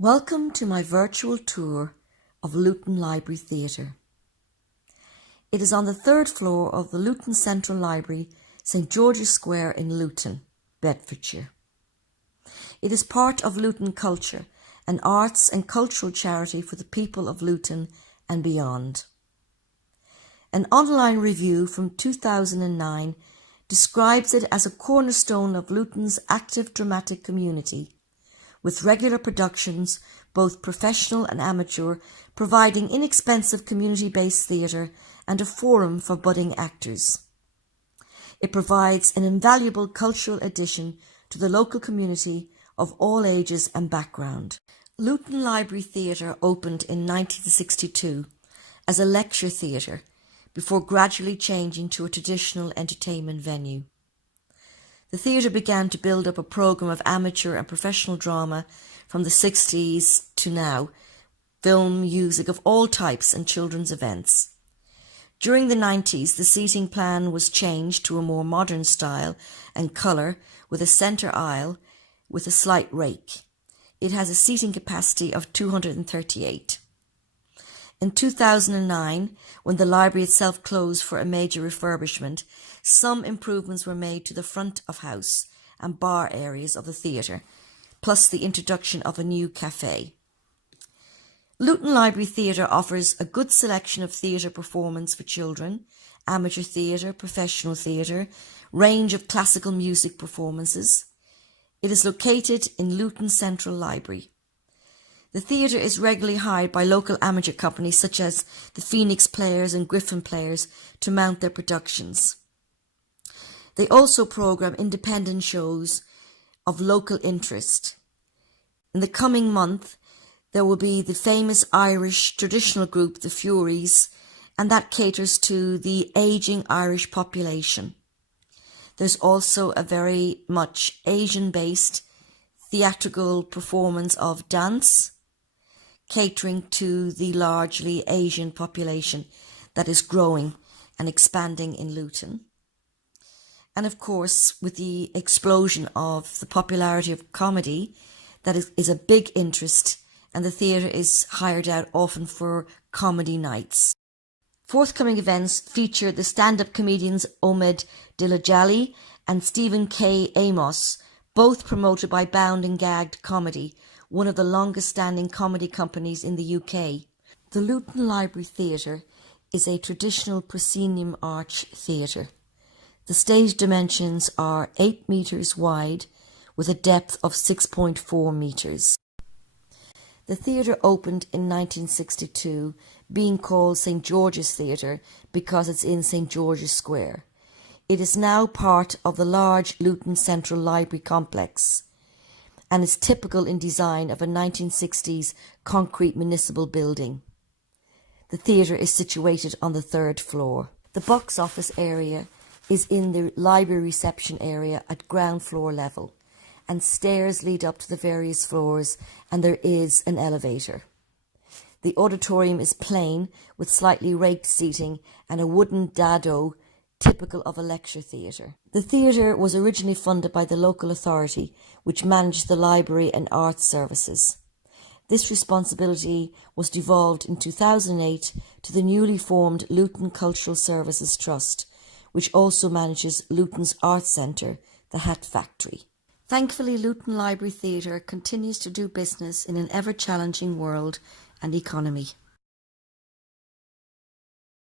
Welcome to my virtual tour of Luton Library Theatre. It is on the third floor of the Luton Central Library, St George's Square in Luton, Bedfordshire. It is part of Luton Culture, an arts and cultural charity for the people of Luton and beyond. An online review from 2009 describes it as a cornerstone of Luton's active dramatic community, with regular productions, both professional and amateur, providing inexpensive community-based theatre and a forum for budding actors. It provides an invaluable cultural addition to the local community of all ages and background. Luton Library Theatre opened in 1962 as a lecture theatre before gradually changing to a traditional entertainment venue. The theatre began to build up a programme of amateur and professional drama from the 60s to now, film, music of all types and children's events. During the 90s, the seating plan was changed to a more modern style and colour with a centre aisle with a slight rake. It has a seating capacity of 238. In 2009, when the library itself closed for a major refurbishment, some improvements were made to the front of house and bar areas of the theatre, plus the introduction of a new cafe. Luton Library Theatre offers a good selection of theatre performance for children, amateur theatre, professional theatre, range of classical music performances. It is located in Luton Central Library. The theatre is regularly hired by local amateur companies such as the Phoenix Players and Griffin Players to mount their productions. They also programme independent shows of local interest. In the coming month, there will be the famous Irish traditional group, the Furies, and that caters to the ageing Irish population. There's also a very much Asian-based theatrical performance of dance, catering to the largely Asian population that is growing and expanding in Luton. And of course, with the explosion of the popularity of comedy, that is a big interest, and the theatre is hired out often for comedy nights. Forthcoming events feature the stand-up comedians Omid Dilajali and Stephen K. Amos, both promoted by Bound and Gagged Comedy, one of the longest-standing comedy companies in the UK. The Luton Library Theatre is a traditional proscenium arch theatre. The stage dimensions are 8 metres wide with a depth of 6.4 metres. The theatre opened in 1962, being called St George's Theatre because it's in St George's Square. It is now part of the large Luton Central Library complex and is typical in design of a 1960s concrete municipal building. The theatre is situated on the third floor. The box office area is in the library reception area at ground floor level, and stairs lead up to the various floors, and there is an elevator. The auditorium is plain with slightly raked seating and a wooden dado typical of a lecture theatre. The theatre was originally funded by the local authority, which managed the library and arts services. This responsibility was devolved in 2008 to the newly formed Luton Cultural Services Trust, which also manages Luton's Arts Centre, the Hat Factory. Thankfully, Luton Library Theatre continues to do business in an ever-challenging world and economy.